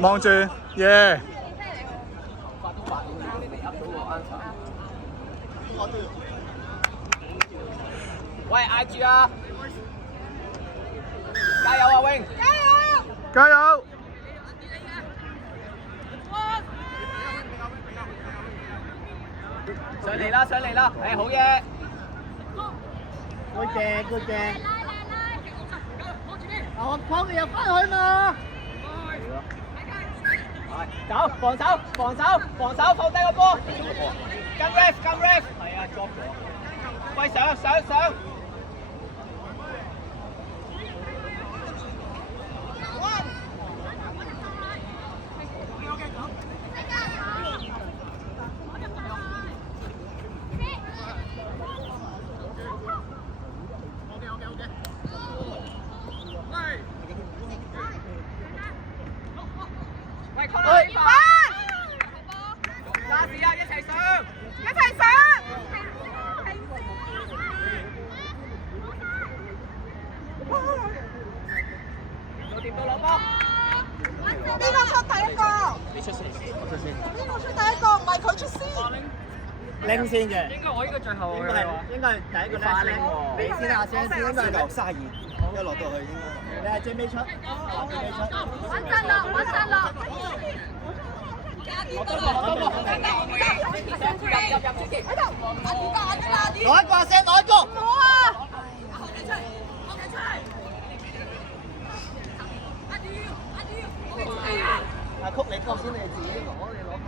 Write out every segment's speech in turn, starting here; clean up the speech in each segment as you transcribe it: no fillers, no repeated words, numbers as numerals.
望住耶！喂，嗌住啊！加油啊，Wing！加油！上嚟啦，上嚟啦！誒，好嘢！ good 嘅，good嘅。我拋你入翻去嘛。走，防守，防守，防守，放低個波。跟 ref， 跟 ref。係啊 ，drop 咗。喂，上上上！喂，康樂你翻！拉士啊，一齊上！一齊上！做掂到攞波。邊個出第一個？你出先，我出先。邊個出第一個？唔係佢出先。拎先嘅。應該我呢個最後應該係第一個拎喎。你先啊，先應該係92，一落到去應該。你係最尾出，最尾出。穩陣落，穩陣落。我多個，攞一個先，攞一個。好啊！阿曲你曲先，你自己攞，你攞佢。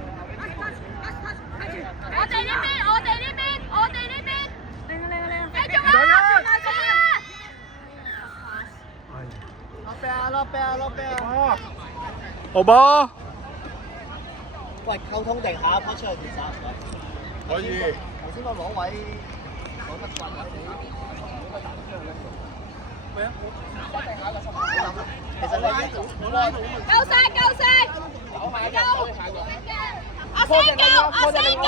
我哋呢邊，我哋呢邊，我哋呢邊。靚啊靚啊靚啊！繼續啊！快啲啊！攞啤啊！攞啤啊！攞啤啊！好波！喂，溝通定下一 part 出去其實可以。頭先個攞位攞得棍位你，應該彈出去咧。咩啊？其實你夠晒夠晒！夠！阿星夠！阿星夠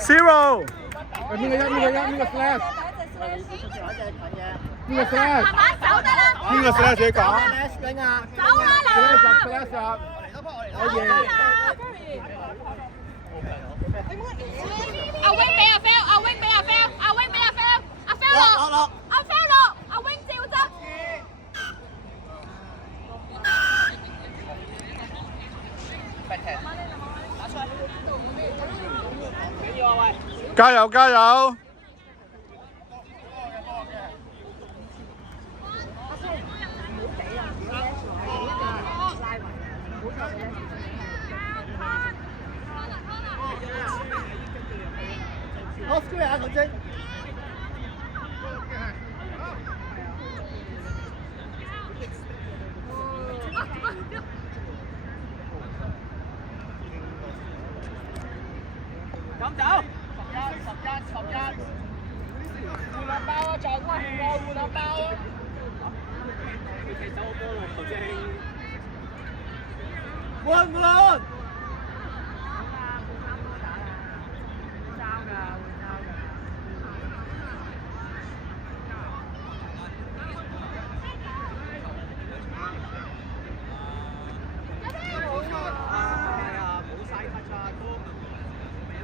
！Zero。呢個 flash。呢個 flash。慢慢走得啦。邊個 flash 自己講？flash 緊啊！走啊嗱！flash 走啊嗱阿 Wing 俾阿 Phil， 阿 Wing 俾阿 Phil， 阿 Wing 俾阿 Phil， 阿 Phil 落，阿 Phil 落，阿 Wing 照執。加油加油！好追啊！佢追。咁走，11，換兩包啊！撞開換我換兩包啊！佢踢走個波咯，頭先。換唔換？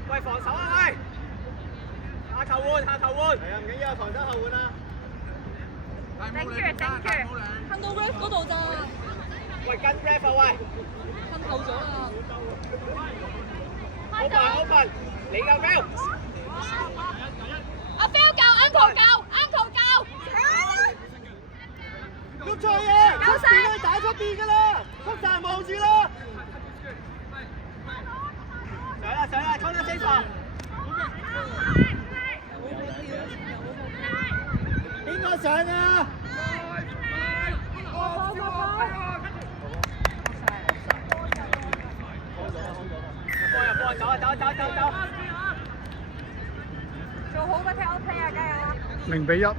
喂，防守啊喂！下球換，下球換。係啊，唔緊要，防守後換啊。頂住，撐到 ref 嗰度咋？喂，跟 ref 啊喂！撐後咗啦。Open，你夠 Phil。阿 Phil 夠 ，Uncle 夠，Uncle 夠。喐錯嘢，夠晒。你打出邊㗎啦，出曬望住啦。上啦，衝得死法！邊個上啊？波走啊，走！做好個踢 OK 啊，加油啊0-1。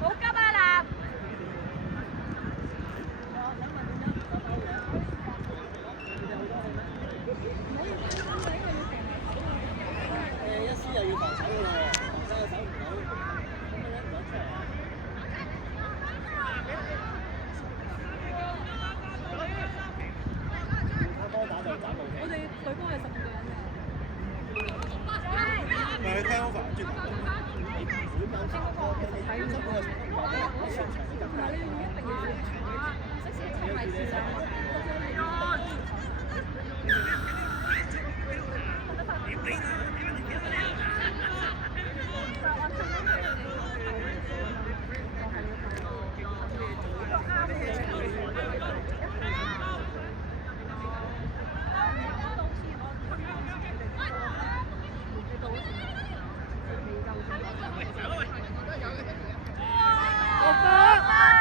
好急啊嗱！去聽 over 轉頭。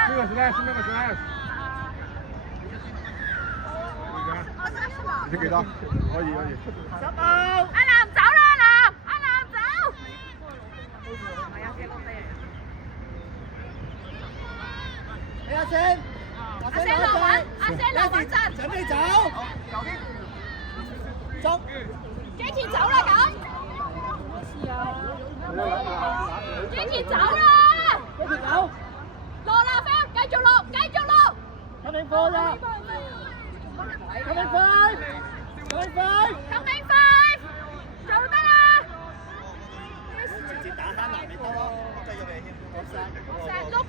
呢個 slash 咩個 slash？唔知幾多？可以。阿南走啦，阿南走。阿星，阿星落穩，阿星落穩陣。準備走。捉。 Jackie 走啦咁。Jackie 走啦。Jackie 走。落啦 ，Phil， 繼續落，繼續落。Coming forward. Coming five. Coming five. Coming five， 做得啦。直接打翻南美多咯，繼續嚟添。六個。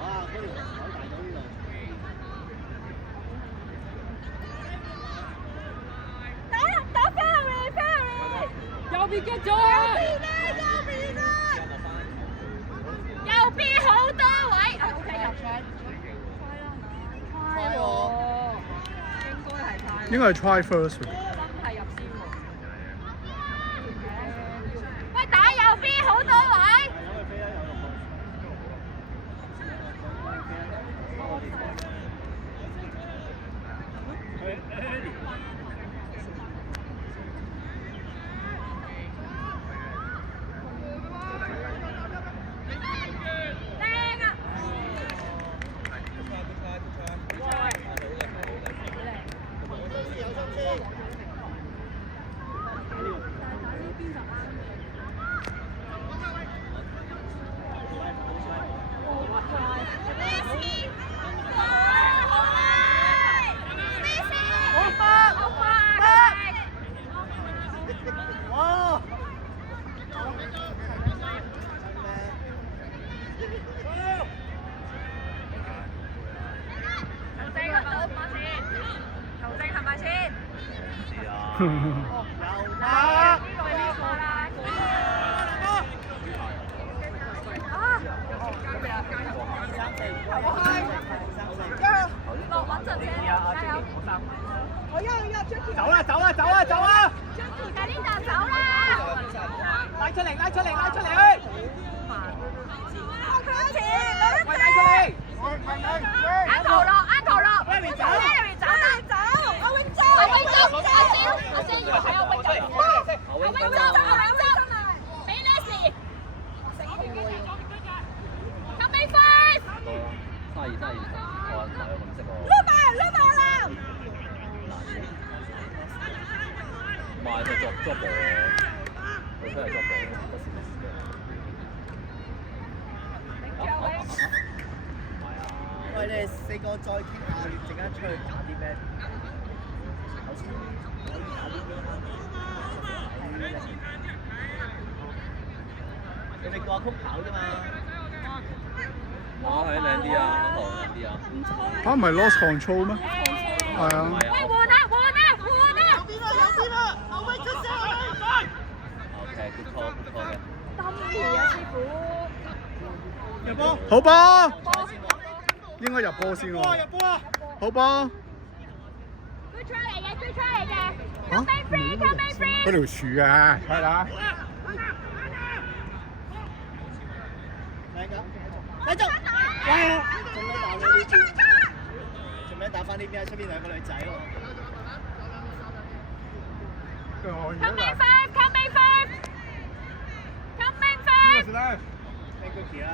哇！嗰條海大咗呢度。打 Ferry， 右邊嘅左。右邊好多位。OK， 入場。快喎，應該係 try first。真係入先喎。喂，打右邊好多位。走啦 ！Jackie 喺呢度走啦！拉出嚟！向前，喂，拉出嚟！啱頭落 ，Harry 走，阿 Wing 走，阿 Sir 以為係阿 Wing 走，阿 Wing 走，俾 Leslie。Coming five。32，我大約咁識喎。撈埋啦！唔係佢捉步，佢出嚟捉步，喂，你哋4個再傾下，陣間出去搞啲咩？你哋掛曲跑啫嘛？哇，係靚啲啊，好靚啲啊！嚇唔係 lost control 咩？係啊。喂，換啊！有邊啊！後衞出聲啊！ OK， good call 嘅。啊，師傅。入波！好波！應該入波先喎。入波啊！好波！ Good try 嚟嘅。嚇？ Coming free。嗰條柱啊，係啦。繼續！哇！做咩打翻呢邊啊？出邊兩個女仔喎。Coming five。Thank you 啊！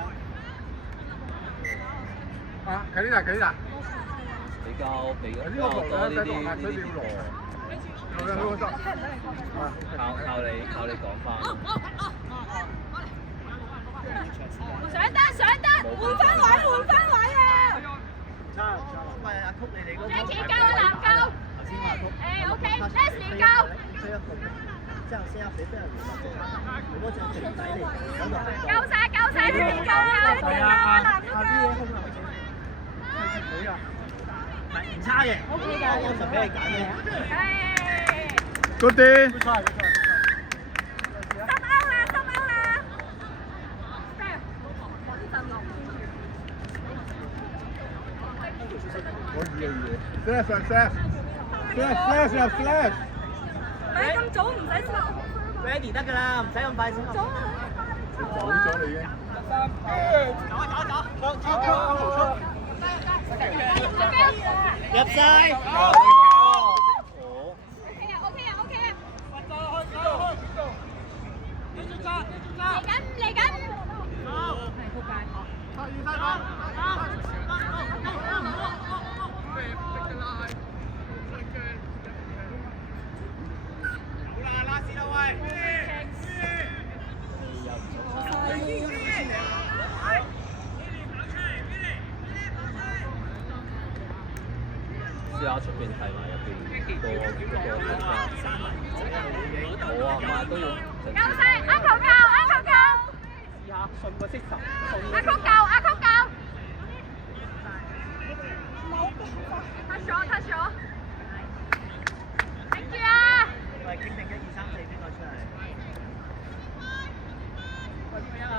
啊，睇呢度。比較呢個羅咧，睇落客水鳥羅。靠你講翻。上得，換翻位啊！喂，阿曲你哋嗰個。再起夠啦，籃夠。頭先話曲。誒 OK，Leslie 夠。飛一紅，之後 set up 俾飛人聯絡啫。嗰隻肥仔嚟，嗰度。夠晒夠晒，夠夠夠啊！籃都夠。好呀，唔差嘅。OK 㗎，我就俾你揀嘅。Good day。Flash。誒咁早唔使收。Ready 得㗎啦，唔使咁快先。早啊！走咗你已經。入晒。嚟緊。試下出邊睇埋入邊個空間。冇啊，買都要。夠晒，阿球夠，阿球夠。試下順個 system。阿曲夠，阿曲夠。touch 咗，touch 咗。Thank you 啊！喂，傾定1、2、3、4邊個出嚟？喂，邊個啊？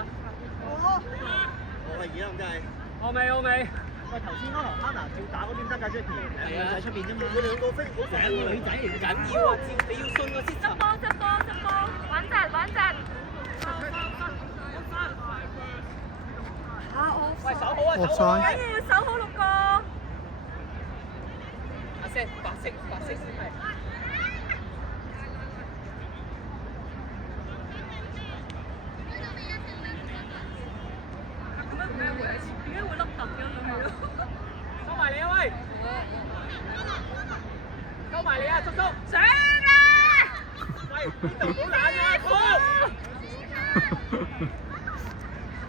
我而家咁真係。我未。喂，頭先嗰頭 Hannah 照打嗰邊得㗎，Jackie 兩個女仔出邊啫嘛。佢兩個飛好快。兩個女仔嚟緊要啊！照你要信個 system。執波，穩陣。喂，手好啊，手好啊。緊要守好6個。阿聲，白色先係。點解會凹凸嘅咁樣？收埋你啊喂！收埋你啊，叔叔！上啦！喂，邊度好懶啊？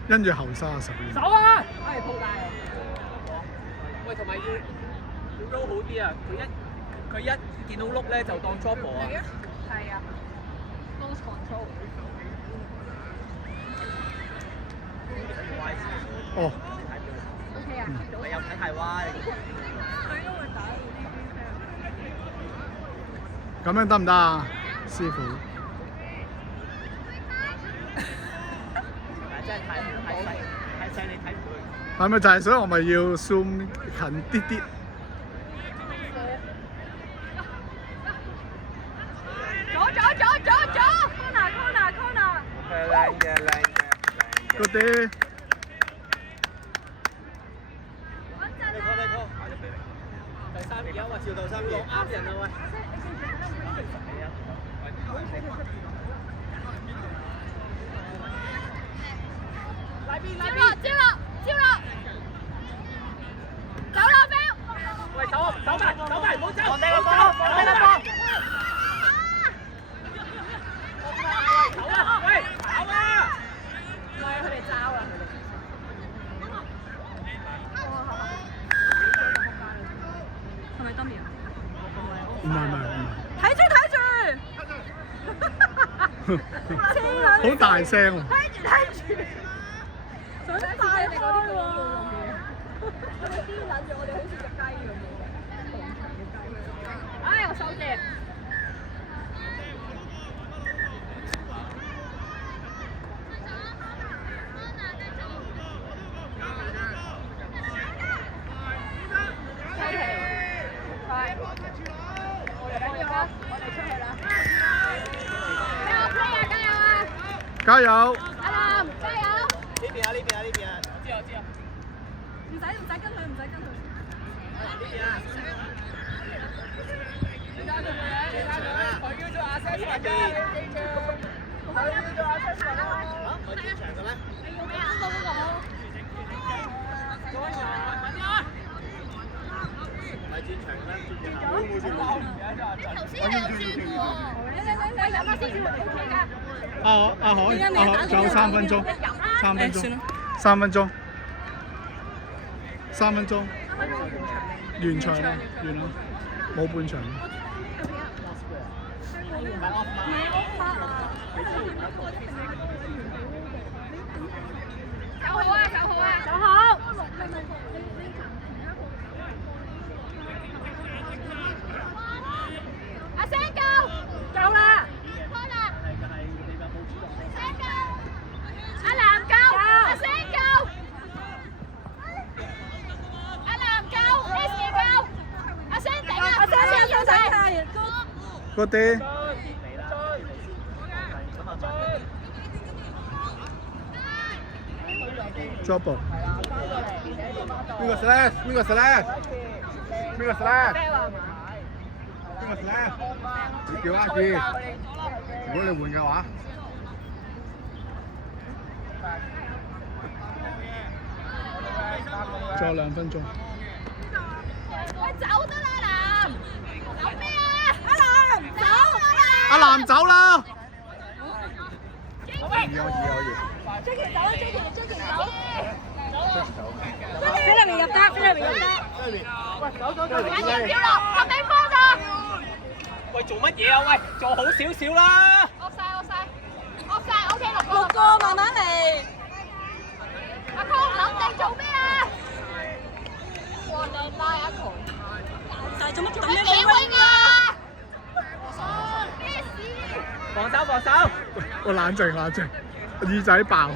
跟住後30。手啊！唉，仆街啊！喂，同埋要 roll 好啲啊！佢一見到碌咧就當 drop 啊！係啊，close control。哦。OK 啊，你又睇太歪。佢應該會打到呢邊。咁樣得唔得啊，師傅？真係太細，你睇唔到。係咪就係所以我咪要 zoom 近啲啲？左 corner。靚嘅。Good day。第3而家話照到3落啱人啦喂。招落，走啦，Bill！喂，走埋，唔好走！放低個波！走啊！喂，跑啊！佢哋罩啦，係咪 dummy 啊？唔係。睇住。好大聲喎！睇住。想快開喎！佢哋啲撚住我哋好似隻雞咁喎。唉，我收隻。加油！阿南，加油！呢邊啊！知啊！唔使跟佢。呢邊啊！你揸住佢啊！佢叫做阿 Sam 嚟㗎，記住。佢叫做阿 Sam 嚟㗎。嚇？唔係轉場嘅咩？你要咩啊？嗰個。唔係轉場嘅咩？轉場後冇轉場。你頭先係有轉喎。你飲下先至會 OK 㗎。阿海，仲有3分鐘。3分鐘。3分鐘。完場啦，完啦，冇半場。走好啊，走好啊，走好。阿星夠，夠啦。開啦。星夠。阿南夠，阿星夠。阿南夠 ，S 夠。阿星頂啊！阿星要頂。嗰啲。drop ball。邊個 slash？邊個 slash？邊個 slash？邊個 slash？你叫阿志，如果你換嘅話。仲有2分鐘。喂，走得啦，南。走咩啊？阿南，走啦！阿南走啦！可以。追奇走啦，追奇走。菲律賓入得，菲律賓入得。緊要掉落，合地方咋？喂，做乜嘢啊？喂，做好少少啦。OK，六個慢慢嚟。阿康諗定做咩啊？哇，靚帶阿康。但係做乜幾威啊？咩事？防守。我冷靜，耳仔爆。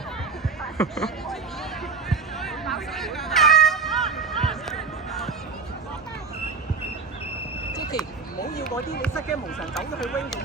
Jackie，唔好要嗰啲，你失驚無神走咗去 wing 做乜？